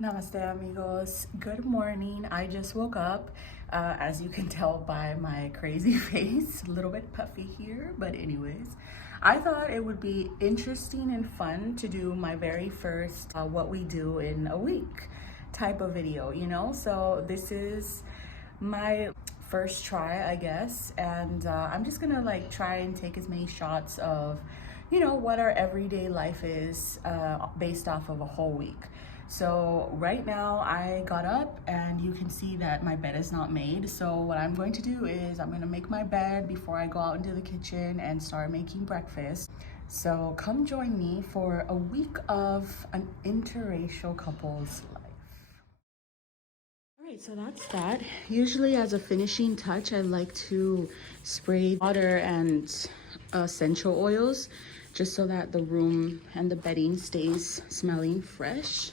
Namaste, amigos. Good morning. I just woke up. As you can tell by my crazy face, a little bit puffy here, but anyways, I thought it would be interesting and fun to do my very first what we do in a week type of video, So this is my first try, I guess, and I'm just gonna try and take as many shots of, what our everyday life is based off of a whole week. So right now I got up and you can see that my bed is not made. So what I'm going to do is I'm going to make my bed before I go out into the kitchen and start making breakfast. So come join me for a week of an interracial couple's life. All right, so that's that. Usually as a finishing touch, I like to spray water and essential oils just so that the room and the bedding stays smelling fresh.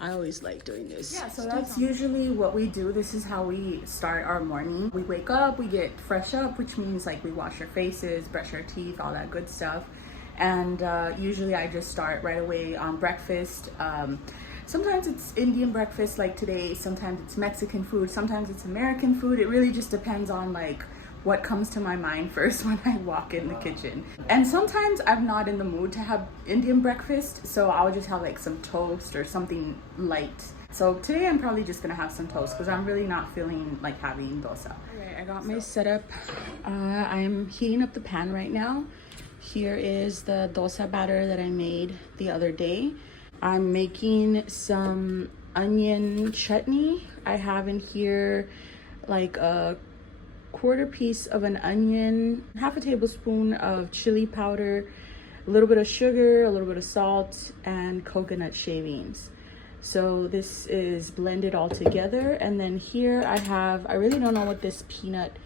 I always like doing this. Yeah, so that's usually what we do. This is how we start our morning. We wake up, we get fresh up, which means we wash our faces, brush our teeth, all that good stuff. And usually I just start right away on breakfast. Sometimes it's Indian breakfast like today, sometimes it's Mexican food, sometimes it's American food. It really just depends on what comes to my mind first when I walk in the kitchen. And sometimes I'm not in the mood to have Indian breakfast, so I'll just have some toast or something light. So today I'm probably just gonna have some toast because I'm really not feeling like having dosa. All right, I got my setup. I'm heating up the pan right now. Here is the dosa batter that I made the other day. I'm making some onion chutney. I have in here a quarter piece of an onion, half a tablespoon of chili powder, a little bit of sugar, a little bit of salt, and coconut shavings. So this is blended all together. And then here I really don't know what this peanut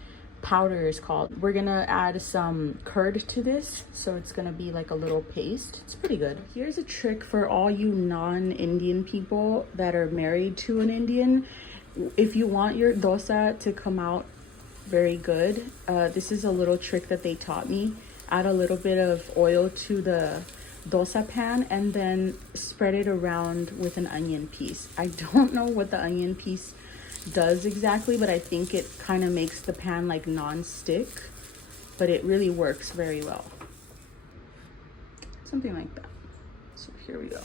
powder is called. We're gonna add some curd to this, so it's gonna be like a little paste. It's pretty good. Here's a trick for all you non-Indian people that are married to an Indian. If you want your dosa to come out very good, this is a little trick that they taught me. Add a little bit of oil to the dosa pan and then spread it around with an onion piece. I don't know what the onion piece does exactly, but I think it kind of makes the pan non-stick, but it really works very well. Something like that. So here we go.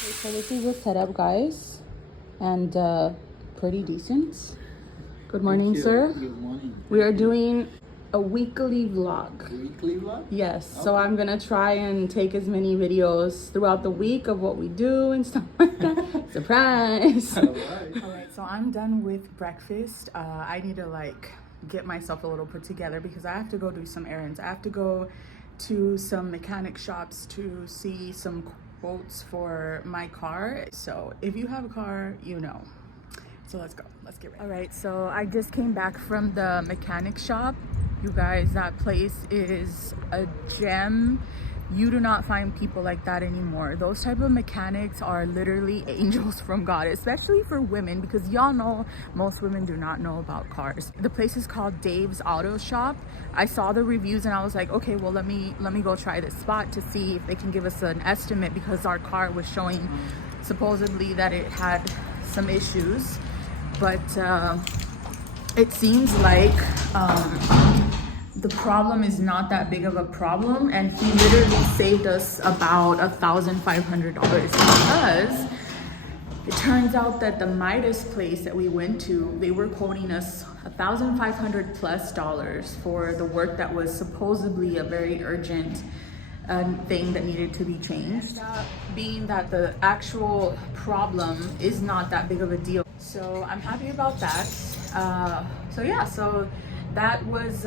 Okay, so this is the setup, guys, and pretty decent. Good morning, sir. Good morning. We are doing a weekly vlog. Weekly vlog? Yes. Okay. So I'm gonna try and take as many videos throughout the week of what we do and stuff like that. Surprise. All right. So I'm done with breakfast. I need to get myself a little put together because I have to go do some errands. I have to go to some mechanic shops to see some quotes for my car. So if you have a car, So let's go. Let's get ready. All right, so I just came back from the mechanic shop. You guys, that place is a gem. You do not find people like that anymore. Those type of mechanics are literally angels from God, especially for women, because y'all know most women do not know about cars. The place is called Dave's Auto Shop. I saw the reviews and I was like, okay, well, let me go try this spot to see if they can give us an estimate, because our car was showing supposedly that it had some issues. But it seems like the problem is not that big of a problem, and he literally saved us about $1,500 because it turns out that the Midas place that we went to, they were quoting us $1,500 plus for the work that was supposedly a very urgent thing that needed to be changed, being that the actual problem is not that big of a deal. So I'm happy about that. So that was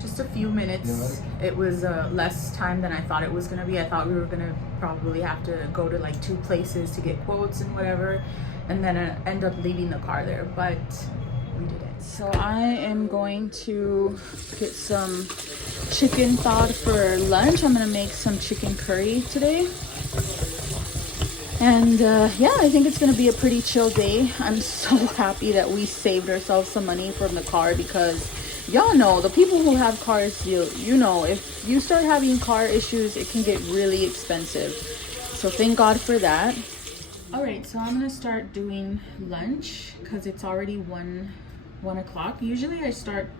just a few minutes. It was less time than I thought it was gonna be. I thought we were gonna probably have to go to 2 places to get quotes and whatever, and then end up leaving the car there, but we did it. So I am going to get some chicken thawed for lunch. I'm gonna make some chicken curry today. And yeah, I think it's gonna be a pretty chill day. I'm so happy that we saved ourselves some money from the car, because y'all know, the people who have cars, you know, if you start having car issues, it can get really expensive. So thank God for that. All right, so I'm gonna start doing lunch because it's already 1 o'clock. Usually I start,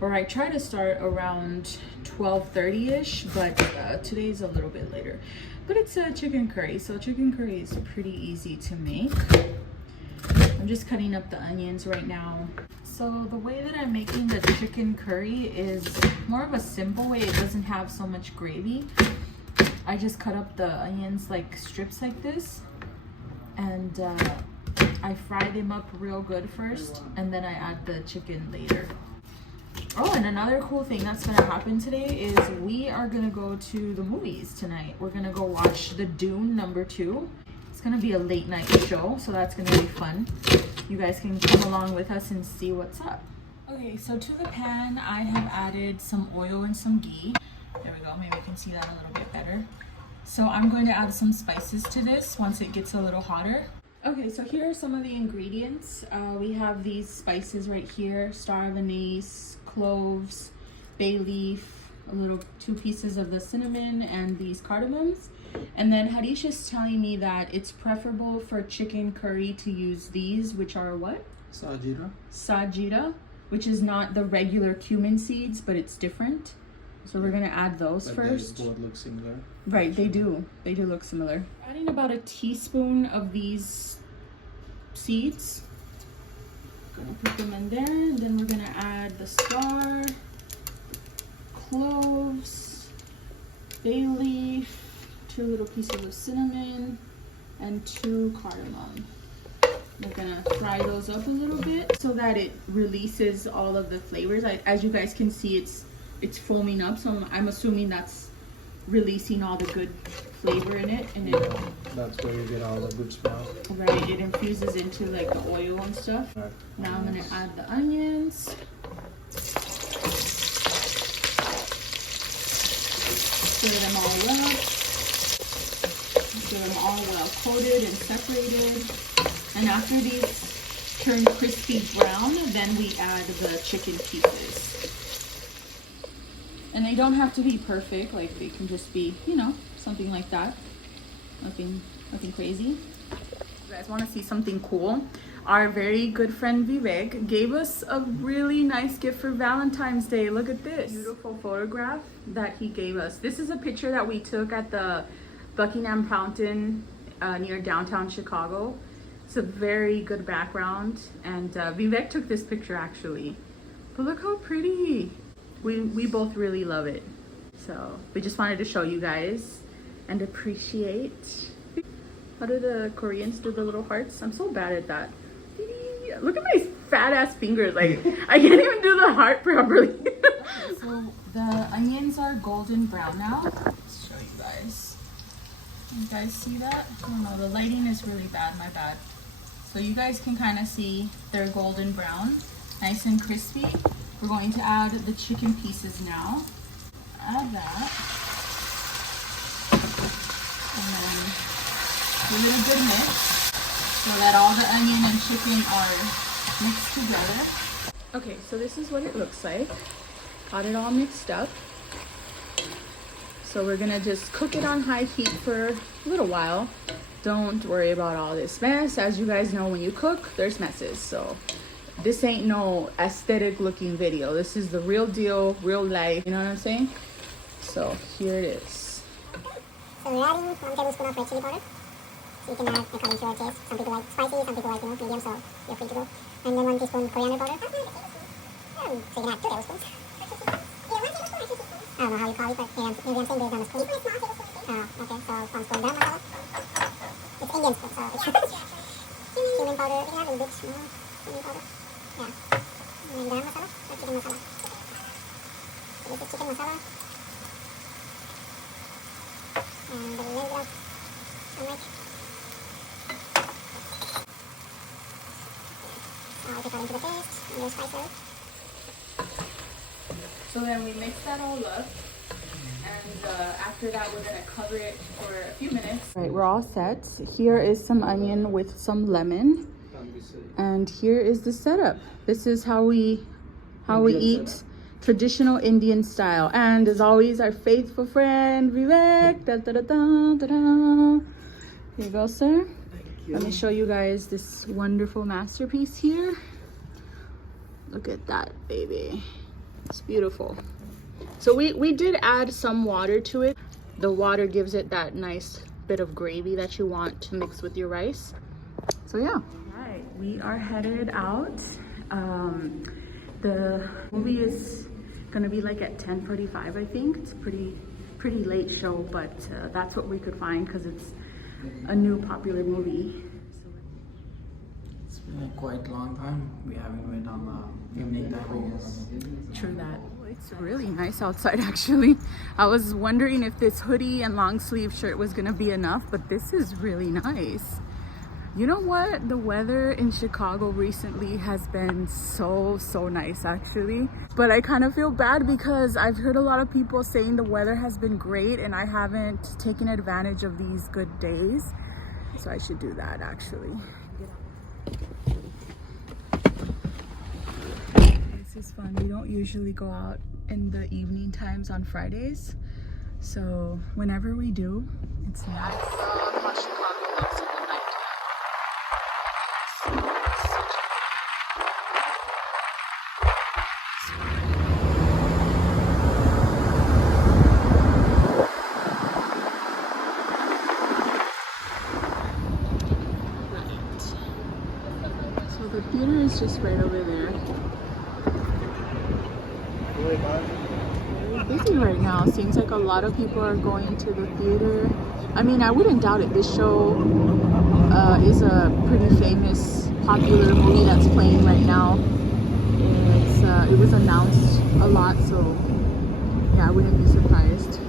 or I try to start around 12:30ish, but today's a little bit later. But it's a chicken curry, so chicken curry is pretty easy to make. I'm just cutting up the onions right now. So the way that I'm making the chicken curry is more of a simple way. It doesn't have so much gravy. I just cut up the onions like strips like this, and I fry them up real good first, and then I add the chicken later. Oh, and another cool thing that's gonna happen today is we are gonna go to the movies tonight. We're gonna go watch the Dune #2. It's gonna be a late night show, so that's gonna be fun. You guys can come along with us and see what's up. Okay, so to the pan, I have added some oil and some ghee. There we go, maybe you can see that a little bit better. So I'm going to add some spices to this once it gets a little hotter. Okay, so here are some of the ingredients. We have these spices right here: star of anise, cloves, bay leaf, a little 2 pieces of the cinnamon, and these cardamoms. And then Harish is telling me that it's preferable for chicken curry to use these, which are what? Sajira. Sajira, which is not the regular cumin seeds, but it's different. So we're gonna add those first. They both look similar. Right, they do. They do look similar. Adding about a teaspoon of these seeds. Gonna put them in there, and then we're gonna add the star, cloves, bay leaf, 2 little pieces of cinnamon, and 2 cardamom. We're gonna fry those up a little bit so that it releases all of the flavors. As you guys can see, it's foaming up, so I'm assuming that's releasing all the good flavor in it, and that's where you get all the good smell. Right, it infuses into like the oil and stuff. Right. Now I'm gonna add the onions. Stir them all up. Get them all well coated and separated. And after these turn crispy brown, then we add the chicken pieces. And they don't have to be perfect, like they can just be, you know, something like that. Nothing crazy. You guys want to see something cool? Our very good friend Vivek gave us a really nice gift for Valentine's Day. Look at this beautiful photograph that he gave us. This is a picture that we took at the Buckingham Fountain near downtown Chicago. It's a very good background, and Vivek took this picture actually. But look how pretty. We both really love it. So we just wanted to show you guys and appreciate. How do the Koreans do the little hearts? I'm so bad at that. Look at my fat ass fingers. Like I can't even do the heart properly. So the onions are golden brown now. Let's show you guys. You guys see that? I don't know, the lighting is really bad, my bad. So you guys can kind of see they're golden brown, nice and crispy. We're going to add the chicken pieces now. Add that. And then give it a good mix so that all the onion and chicken are mixed together. Okay, so this is what it looks like. Got it all mixed up. So we're gonna just cook it on high heat for a little while. Don't worry about all this mess. As you guys know, when you cook, there's messes. So this ain't no aesthetic looking video. This is the real deal, real life. You know what I'm saying? So here it is. So we're adding 1 tablespoon of red chili powder. So you can add according to your taste. Some people like spicy, some people like medium, so you're free to go. And then 1 teaspoon coriander powder. So you can add 2 tablespoons. I don't know how you call it, but maybe I'm saying based on the spoon. Oh, okay, so 1 spoon garam masala. It's Indian spoon, so it's cumin powder. We have a little bit more cumin powder. Yeah. And then garam masala or chicken masala. So this is chicken masala. And a little bit of turmeric. I'll take that into the paste and we'll spice it. So then we mix that all up, and after that we're gonna cover it for a few minutes. All right, we're all set. Here is some onion with some lemon, and here is the setup. This is how we eat traditional Indian style. And as always, our faithful friend Vivek. Da, da, da, da, da, da. Here you go, sir. Thank you. Let me show you guys this wonderful masterpiece here. Look at that, baby. It's beautiful. So we did add some water to it. The water gives it that nice bit of gravy that you want to mix with your rice. So yeah. All right, we are headed out. The movie is gonna be like at 10:45, I think. It's pretty late show, but that's what we could find because it's a new popular movie. It's been a quite long time. We haven't went on evening time, I guess. True that. It's really nice outside actually. I was wondering if this hoodie and long sleeve shirt was gonna be enough, but this is really nice. You know what? The weather in Chicago recently has been so nice actually. But I kind of feel bad because I've heard a lot of people saying the weather has been great and I haven't taken advantage of these good days. So I should do that actually. This is fun. We don't usually go out in the evening times on Fridays. So whenever we do, it's nice. How Chicago looks in the night. So the theater is just right over there. Very busy right now. Seems like a lot of people are going to the theater. I mean, I wouldn't doubt it. This show is a pretty famous, popular movie that's playing right now. It was announced a lot, so yeah, I wouldn't be surprised.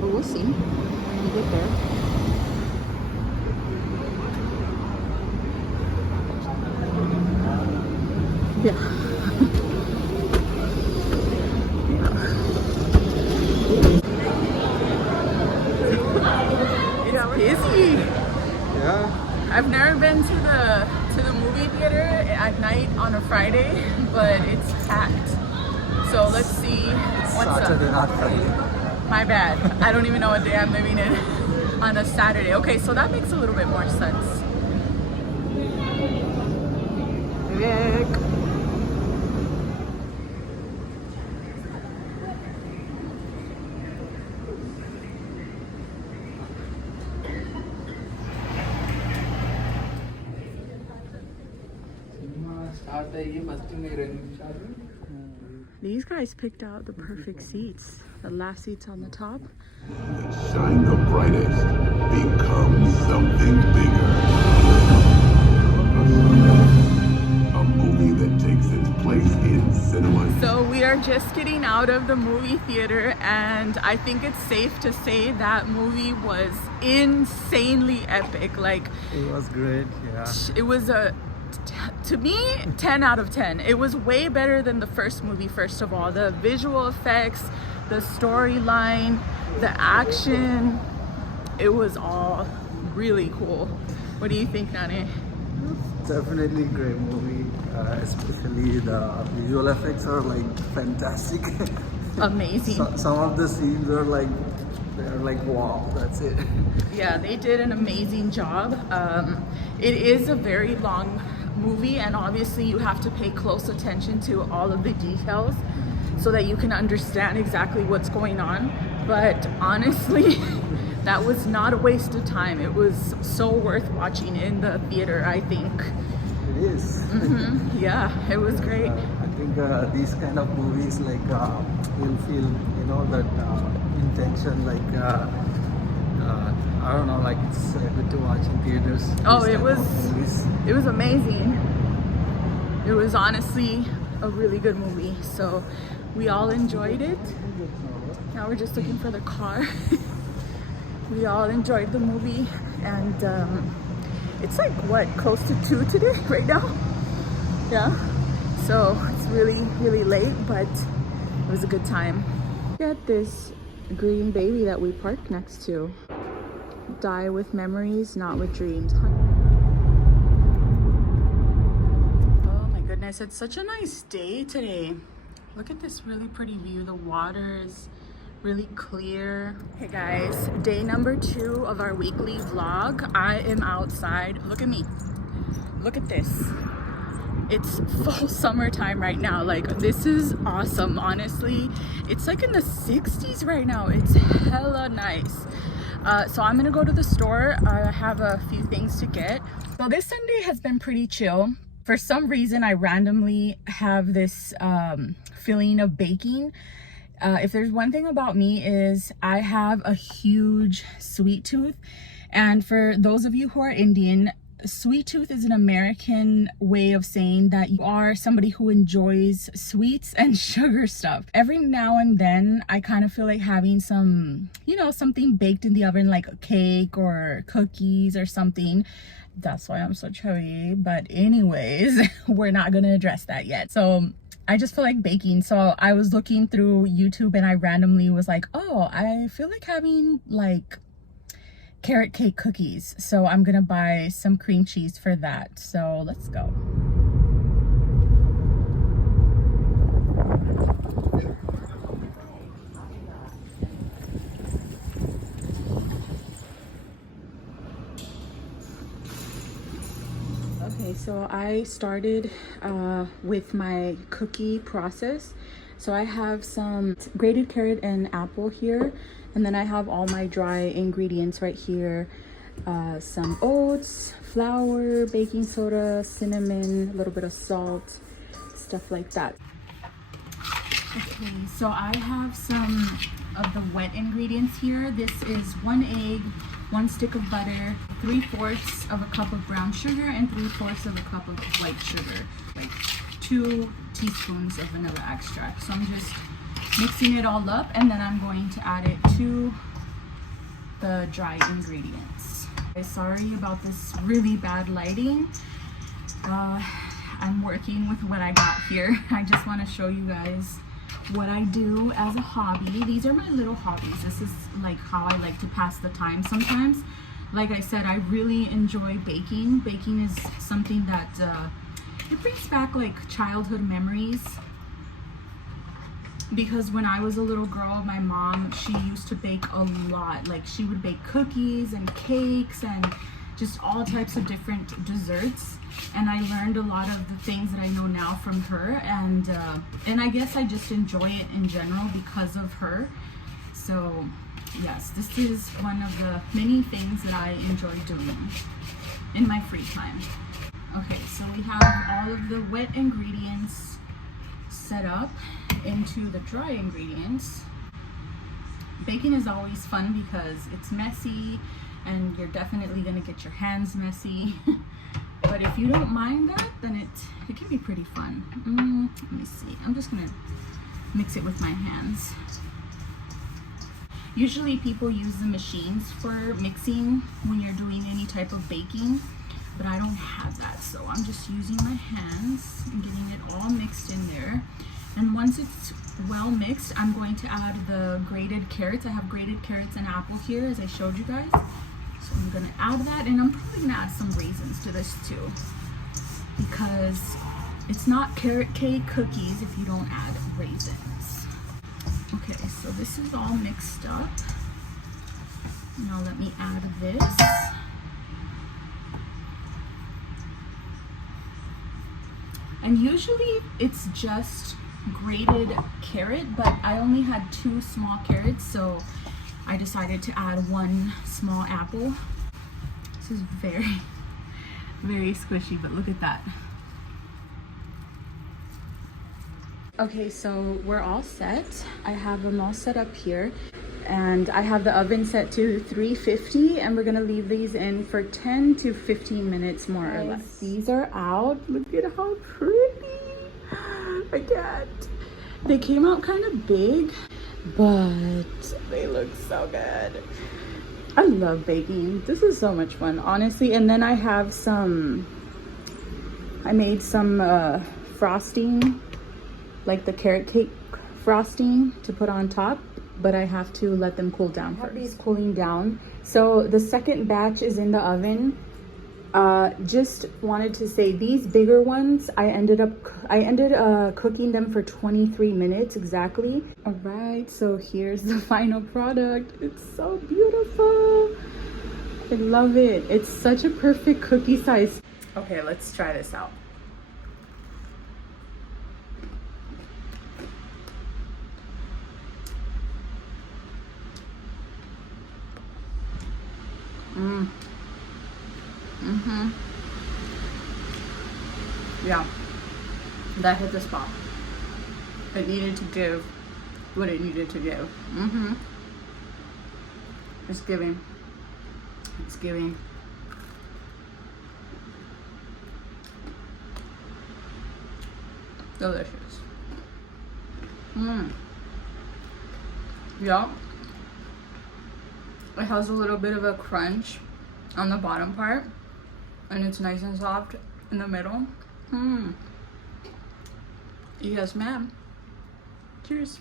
But we'll see when we get there. Yeah. It's busy. Yeah. I've never been to the movie theater at night on a Friday, but it's packed. So let's see what's Saturday, up. not Friday. My bad. I don't even know what day I'm living in on a Saturday. Okay, so that makes a little bit more sense. Vic. These guys picked out the perfect seats. The last seats on the top. Shine the brightest, become something bigger. A movie that takes its place in cinema. So we are just getting out of the movie theater and I think it's safe to say that movie was insanely epic. Like, It was great, yeah. it was to me 10 out of 10. It was way better than the first movie. First of all, the visual effects, the storyline, the action, it was all really cool. What do you think, Nane? Definitely great movie. Especially the visual effects are like fantastic. Amazing. Some of the scenes are like, they're like, wow, that's it. Yeah, they did an amazing job. It is a very long movie and obviously you have to pay close attention to all of the details so that you can understand exactly what's going on. But honestly, that was not a waste of time. It was so worth watching in the theater, I think. It is. Yeah, it was great. I think these kind of movies, like, you'll feel, you know, that intention, like, I don't know, like it's good to watch in theaters. Oh, These it type was, of movies. it was amazing. It was honestly a really good movie. So we all enjoyed it. Now we're just looking for the car. We all enjoyed the movie and it's like what, close to 2 today right now? Yeah, so it's really late, but it was a good time. Get this green baby that we parked next to. Die with memories, not with dreams. Oh my goodness, it's such a nice day today. Look at this really pretty view. The water is really clear. Hey guys, day number 2 of our weekly vlog. I am outside. Look at me. Look at this. It's full summertime right now. Like, this is awesome. Honestly, it's like in the 60s right now. It's hella nice. So I'm gonna go to the store. I have a few things to get. So this Sunday has been pretty chill. For some reason, I randomly have this feeling of baking. If there's one thing about me, is I have a huge sweet tooth. And for those of you who are Indian, sweet tooth is an American way of saying that you are somebody who enjoys sweets and sugar stuff. Every now and then I kind of feel like having some, you know, something baked in the oven, like a cake or cookies or something. That's why I'm so chubby. But anyways, we're not gonna address that yet. So I just feel like baking. So I was looking through YouTube and I randomly was like, oh, I feel like having like carrot cake cookies. So I'm gonna buy some cream cheese for that. So let's go. Okay, so I started with my cookie process. So I have some grated carrot and apple here, and then I have all my dry ingredients right here. Some oats, flour, baking soda, cinnamon, a little bit of salt, stuff like that. Okay, so I have some of the wet ingredients here. This is 1 egg, 1 stick of butter, 3/4 of a cup of brown sugar, and 3/4 of a cup of white sugar, like 2 teaspoons of vanilla extract. So I'm just mixing it all up, and then I'm going to add it to the dry ingredients. Sorry about this really bad lighting. I'm working with what I got here. I just want to show you guys what I do as a hobby. These are my little hobbies. This is like how I like to pass the time sometimes. Like I said, I really enjoy baking. Baking is something that it brings back like childhood memories. Because when I was a little girl, my mom, she used to bake a lot. Like, she would bake cookies and cakes and just all types of different desserts. And I learned a lot of the things that I know now from her, and I guess I just enjoy it in general because of her. So yes, this is one of the many things that I enjoy doing in my free time. Okay, so we have all of the wet ingredients set up into the dry ingredients. Baking is always fun because it's messy and you're definitely gonna get your hands messy. But if you don't mind that, then it can be pretty fun. Let me see. I'm just gonna mix it with my hands. Usually people use the machines for mixing when you're doing any type of baking, but I don't have that. So I'm just using my hands and getting it all mixed in there. And once it's well mixed, I'm going to add the grated carrots. I have grated carrots and apple here, as I showed you guys. So I'm gonna add that, and I'm probably gonna add some raisins to this too, because it's not carrot cake cookies if you don't add raisins. Okay, so this is all mixed up. Now let me add this. And usually it's just grated carrot, but I only had 2 small carrots, so I decided to add 1 small apple. This is very, very squishy, but look at that. Okay, so we're all set. I have them all set up here, and I have the oven set to 350, and we're gonna leave these in for 10 to 15 minutes more or less. These are out. Look at how pretty. I can't. They came out kind of big, but they look so good. I love baking. This is so much fun, honestly. And then I have I made some frosting, like the carrot cake frosting to put on top, but I have to let them cool down first. These cooling down. So the second batch is in the oven. Just wanted to say these bigger ones, I ended cooking them for 23 minutes exactly. All right, so here's the final product. It's so beautiful. I love it. It's such a perfect cookie size. Okay, let's try this out. Yeah, that hit the spot. It needed to give what it needed to give. It's giving. It's giving. Delicious. Yeah. It has a little bit of a crunch on the bottom part, and it's nice and soft in the middle. Yes, ma'am. Cheers.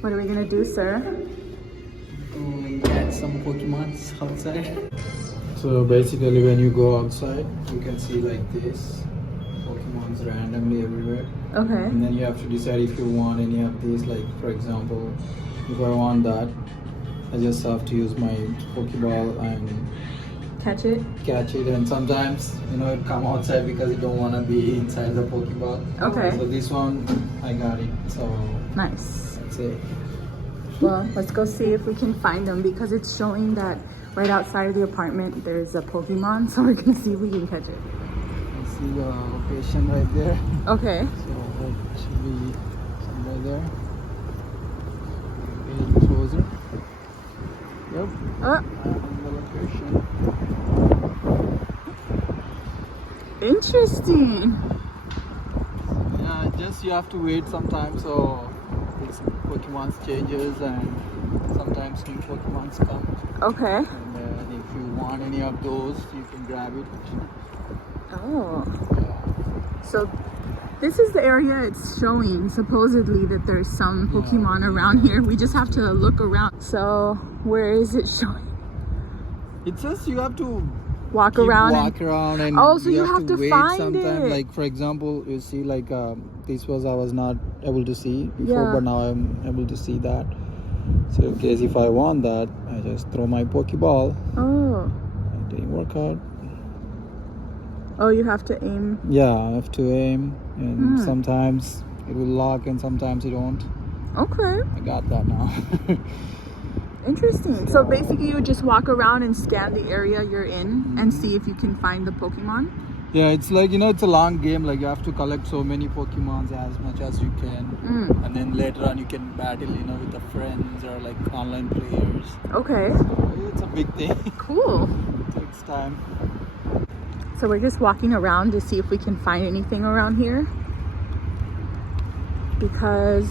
What are we gonna do, sir? To catch some Pokemons outside. So basically when you go outside, you can see like this, Pokemons randomly everywhere. Okay. And then you have to decide if you want any of these, like for example, if I want that, I just have to use my Pokeball and Catch it. And sometimes, it come outside because you don't want to be inside the Pokeball. Okay. So this one, I got it, so Nice. that's it. Well, let's go see if we can find them because it's showing that right outside of the apartment there's a Pokemon, so we're gonna see if we can catch it. I see the location right there. Okay. So that should be somewhere there. Getting closer. Yep. And the location. Interesting. Yeah, just you have to wait sometimes. So this Pokemon changes and sometimes new Pokemons come. Okay. And if you want any of those, you can grab it. Oh. So this is the area it's showing supposedly that there's some Pokemon around here. We just have to look around. So where is it showing? It says you have to walk around and oh, so you have to wait find sometime. it. Like for example, you see like this was I was not able to see before, Yeah. but now I'm able to see that. So in case if I want that, I just throw my Pokeball. Oh. It didn't work out. Oh, you have to aim. Yeah, I have to aim, and sometimes it will lock and sometimes it won't. Okay. I got that now. Interesting. So basically you just walk around and scan the area you're in and see if you can find the Pokemon? Yeah, it's like, it's a long game. Like you have to collect so many Pokemons as much as you can. And then later on you can battle, with the friends or like online players. Okay. So it's a big thing. Cool. It takes time. So we're just walking around to see if we can find anything around here. Because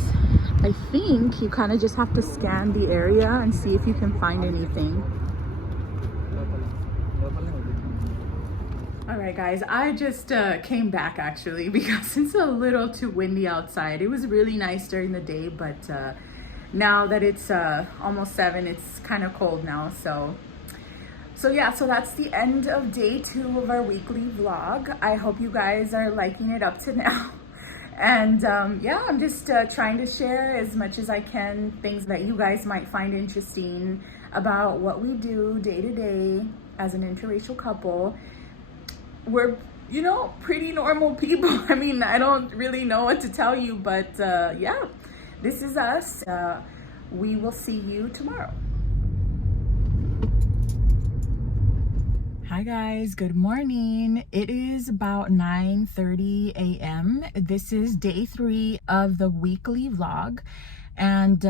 I think you kind of just have to scan the area and see if you can find anything. All right, guys, I just came back actually because it's a little too windy outside. It was really nice during the day, but now that it's almost 7, it's kind of cold now. So yeah, so that's the end of day 2 of our weekly vlog. I hope you guys are liking it up to now. And yeah, I'm just trying to share as much as I can things that you guys might find interesting about what we do day to day as an interracial couple. We're, pretty normal people. I mean, I don't really know what to tell you, but yeah, this is us. We will see you tomorrow. Hi guys, good morning. It is about 9:30 a.m. This is day 3 of the weekly vlog. And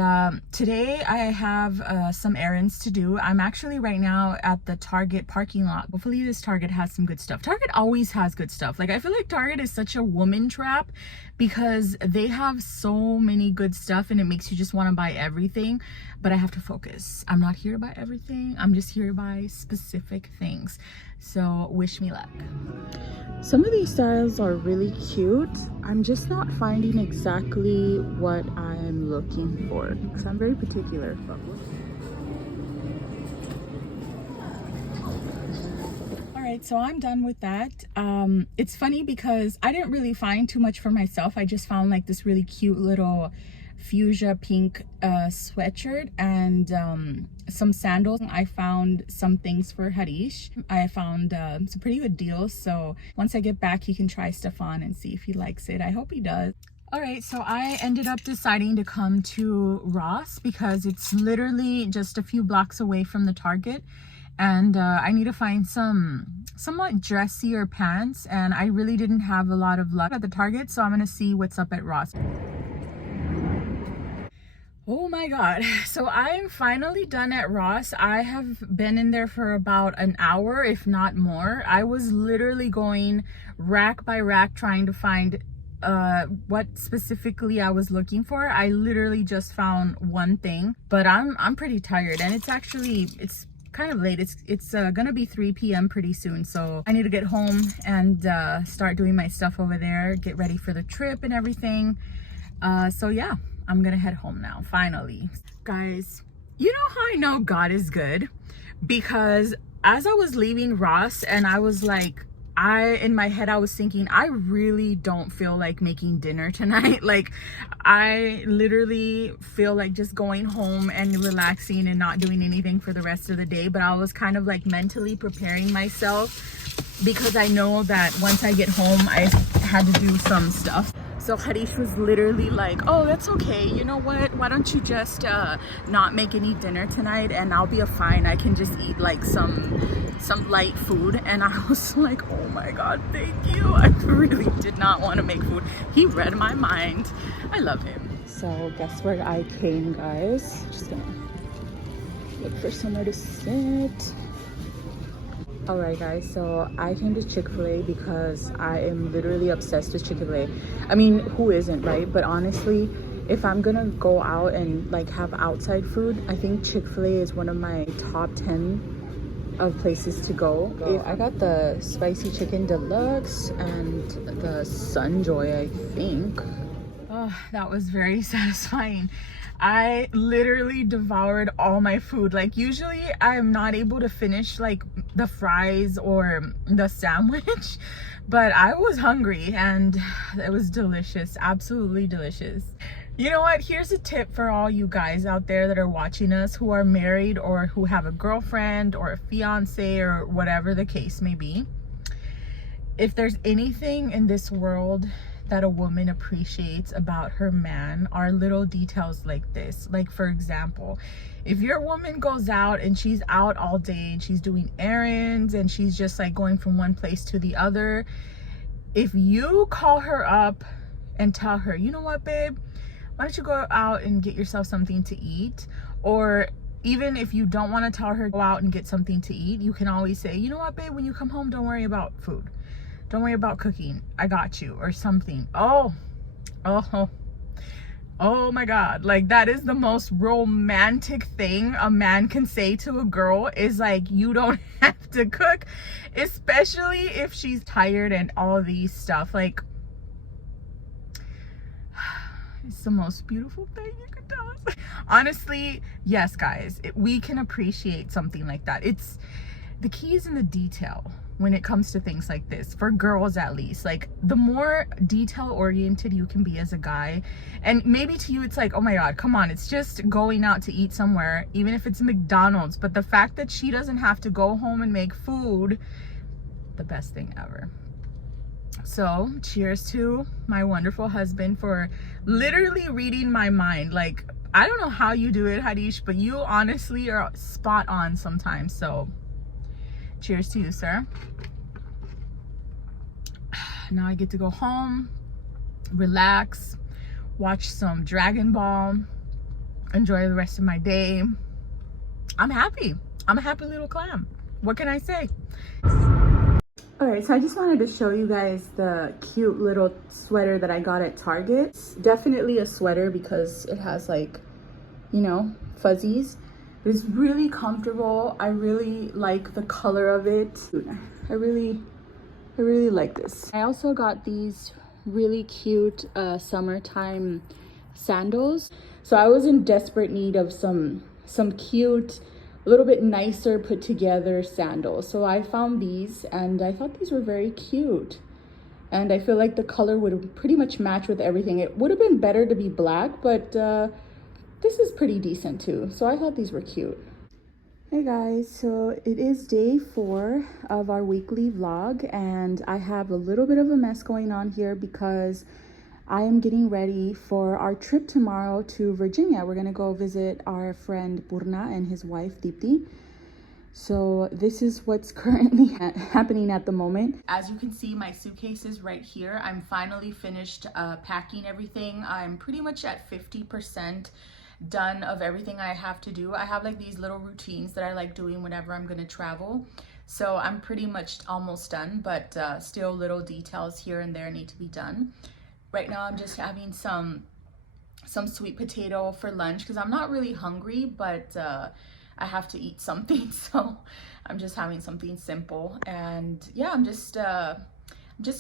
today I have some errands to do. I'm actually right now at the Target parking lot. Hopefully this Target has some good stuff. Target always has good stuff. Like, I feel like Target is such a woman trap because they have so many good stuff and it makes you just want to buy everything. But I have to focus. I'm not here to buy everything. I'm just here to buy specific things. So wish me luck. Some of these styles are really cute. I'm just not finding exactly what I'm looking looking for, because I'm very particular. All right, so I'm done with that. It's funny because I didn't really find too much for myself. I just found like this really cute little fuchsia pink sweatshirt and some sandals. I found some things for Harish. I found some pretty good deals, so once I get back he can try stuff on and see if he likes it. I hope he does. All right, so I ended up deciding to come to Ross because it's literally just a few blocks away from the Target, and I need to find some somewhat dressier pants, and I really didn't have a lot of luck at the Target, so I'm gonna see what's up at Ross. Oh my god, so I'm finally done at Ross. I have been in there for about an hour, if not more. I was literally going rack by rack trying to find what specifically I was looking for. I literally just found one thing, but I'm pretty tired, and it's kind of late. It's gonna be 3 p.m. pretty soon, so I need to get home and start doing my stuff over there, get ready for the trip and everything. So yeah, I'm gonna head home now, finally. Guys, you know how I know God is good? Because as I was leaving Ross, and I was like, in my head I was thinking, I really don't feel like making dinner tonight. Like, I literally feel like just going home and relaxing and not doing anything for the rest of the day. But I was kind of like mentally preparing myself because I know that once I get home I had to do some stuff. So Harish was literally like, oh, that's okay, you know what, why don't you just not make any dinner tonight and I'll be fine. I can just eat like some light food. And I was like, oh my god, thank you. I really did not want to make food. He read my mind. I love him. So guess where I came, guys? Just gonna look for somewhere to sit. All right, guys, so I came to Chick-fil-A because I am literally obsessed with Chick-fil-A. I mean, who isn't, right? But honestly, if I'm gonna go out and like have outside food, I think Chick-fil-A is one of my top 10 of places to go. I got the spicy chicken deluxe and the Sunjoy, I think. Oh, that was very satisfying. I literally devoured all my food. Like, usually I'm not able to finish like the fries or the sandwich, but I was hungry and it was delicious, absolutely delicious. You know what, here's a tip for all you guys out there that are watching us who are married or who have a girlfriend or a fiance or whatever the case may be. If there's anything in this world that a woman appreciates about her man, are little details like this. Like, for example, if your woman goes out and she's out all day and she's doing errands and she's just like going from one place to the other, if you call her up and tell her, you know what, babe, why don't you go out and get yourself something to eat? Or even if you don't want to tell her go out and get something to eat, you can always say, you know what, babe, when you come home, don't worry about food, don't worry about cooking, I got you, or something. Oh my god, like, that is the most romantic thing a man can say to a girl, is like, you don't have to cook, especially if she's tired and all these stuff. Like, it's the most beautiful thing you could tell us. Honestly, yes, guys, we can appreciate something like that. It's the key is in the detail when it comes to things like this, for girls at least. Like, the more detail oriented you can be as a guy, and maybe to you it's like, oh my god, come on, it's just going out to eat somewhere, even if it's McDonald's, but the fact that she doesn't have to go home and make food, the best thing ever. So cheers to my wonderful husband for literally reading my mind. Like, I don't know how you do it, Harish, but you honestly are spot on sometimes. So cheers to you, sir. Now I get to go home, relax, watch some Dragon Ball, enjoy the rest of my day. I'm happy. I'm a happy little clam. What can I say? All right, so I just wanted to show you guys the cute little sweater that I got at Target. It's definitely a sweater because it has, like, you know, fuzzies. It's really comfortable. I really like the color of it. I really like this. I also got these really cute summertime sandals. So I was in desperate need of some cute, a little bit nicer put together sandals. So I found these and I thought these were very cute. And I feel like the color would pretty much match with everything. It would have been better to be black, but this is pretty decent too. So I thought these were cute. Hey guys, so it is day 4 of our weekly vlog, and I have a little bit of a mess going on here because I am getting ready for our trip tomorrow to Virginia. We're gonna go visit our friend Purna and his wife Deepti. So this is what's currently happening at the moment. As you can see, my suitcase is right here. I'm finally finished packing everything. I'm pretty much at 50% done of everything I have to do. I have like these little routines that I like doing whenever I'm gonna travel. So I'm pretty much almost done, but still little details here and there need to be done. Right now I'm just having some sweet potato for lunch because I'm not really hungry, but I have to eat something. So I'm just having something simple. And yeah, I'm just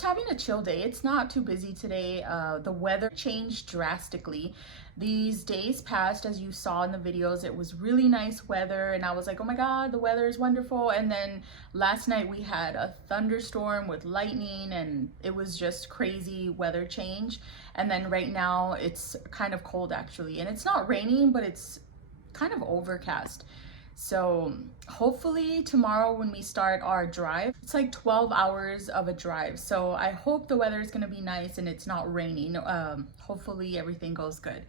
having a chill day. It's not too busy today. The weather changed drastically. These days past, as you saw in the videos, it was really nice weather and I was like, oh my god, the weather is wonderful. And then last night we had a thunderstorm with lightning and it was just crazy weather change. And then right now it's kind of cold actually, and it's not raining, but it's kind of overcast. So hopefully tomorrow when we start our drive, it's like 12 hours of a drive. So I hope the weather is going to be nice and it's not raining. Hopefully everything goes good.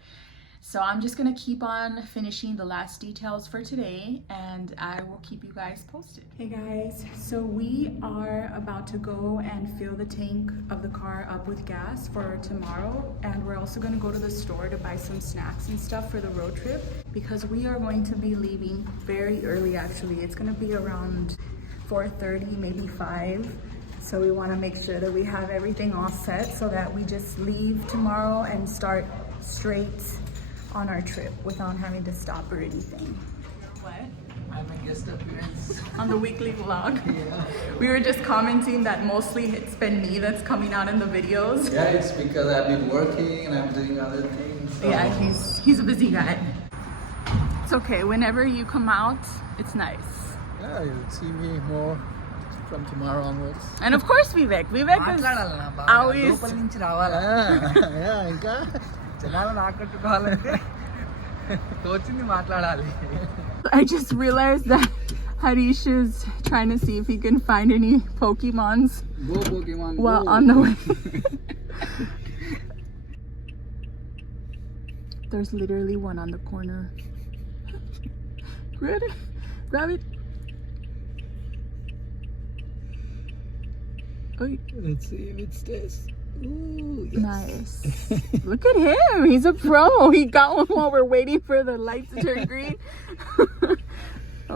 So I'm just going to keep on finishing the last details for today and I will keep you guys posted. Hey guys, so we are about to go and fill the tank of the car up with gas for tomorrow, and we're also going to go to the store to buy some snacks and stuff for the road trip because we are going to be leaving very early. Actually, it's going to be around 4:30, maybe 5. So we want to make sure that we have everything all set so that we just leave tomorrow and start straight on our trip without having to stop or anything. What? I'm a guest appearance. On the weekly vlog. Yeah. We were just commenting that mostly it's been me that's coming out in the videos. Yeah, it's because I've been working and I'm doing other things. So. Yeah, he's a busy guy. It's okay, whenever you come out, it's nice. Yeah, you'll see me more from tomorrow onwards. And of course Vivek is always... Yeah, ఇంకా జనాలను ఆకట్టుకోవాలంటే తోచింది మాట్లాడాలి. I just realized that Harish is trying to see if he can find any Pokemons. Go Pokemon, while go. On the way. There's literally one on the corner. Grab it. Grab it. Oh. Let's see if it stays. Ooh, yes. Nice. Look at him. He's a pro. He got one while we're waiting for the lights to turn green.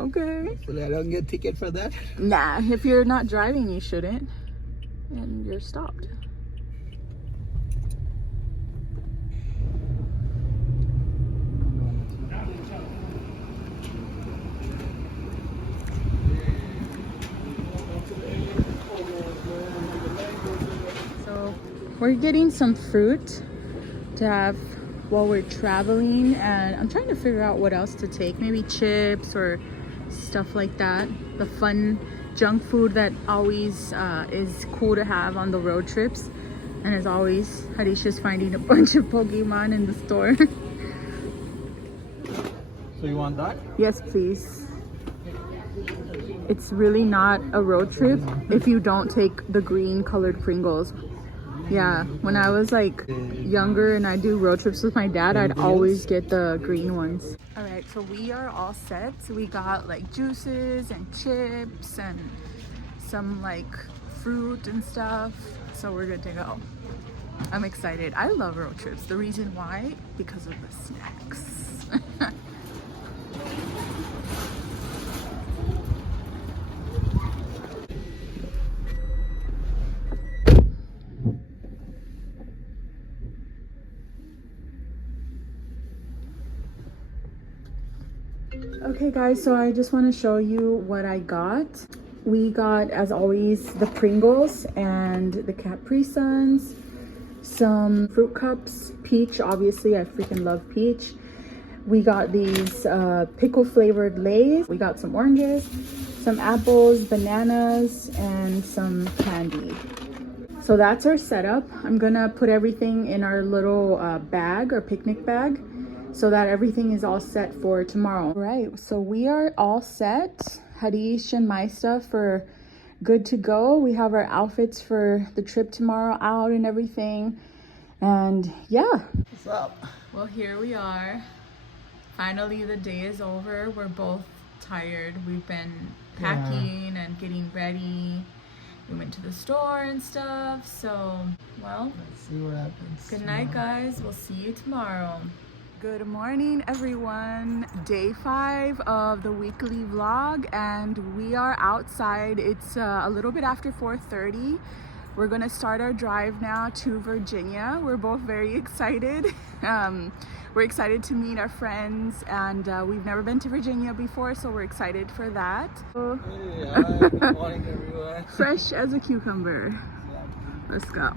Okay. Hopefully I don't get a ticket for that. Nah, if you're not driving, you shouldn't. And you're stopped. We're getting some fruit to have while we're traveling, and I'm trying to figure out what else to take. Maybe chips or stuff like that. The fun junk food that always is cool to have on the road trips. And as always, Harish is finding a bunch of Pokemon in the store. So you want that? Yes, please. It's really not a road trip if you don't take the green colored Pringles. Yeah, when I was like younger and I do road trips with my dad, I'd always get the green ones. All right, so we are all set. So we got like juices and chips and some like fruit and stuff. So we're good to go. I'm excited. I love road trips. The reason why, because of the snacks. Okay guys, so I just want to show you what I got. We got, as always, the Pringles and the Capri Suns, some fruit cups, peach, obviously I freaking love peach, We got these pickle flavored Lays. We got some oranges, some apples, bananas, and some candy. So that's our setup. I'm gonna put everything in our little bag, our picnic bag, so that everything is all set for tomorrow. All right, so we are all set. Harish and my stuff are good to go. We have our outfits for the trip tomorrow out and everything. And yeah. What's up? Well, here we are. Finally, the day is over. We're both tired. We've been packing and getting ready. We went to the store and stuff. So, well, Let's see what happens. good night, guys. We'll see you tomorrow. Good morning, everyone. Day 5 of the weekly vlog, and we are outside. It's a little bit after 4:30. We're gonna start our drive now to Virginia. We're both very excited. We're excited to meet our friends, and we've never been to Virginia before, so we're excited for that. Hey, hi, good morning everyone. Fresh as a cucumber. Let's go.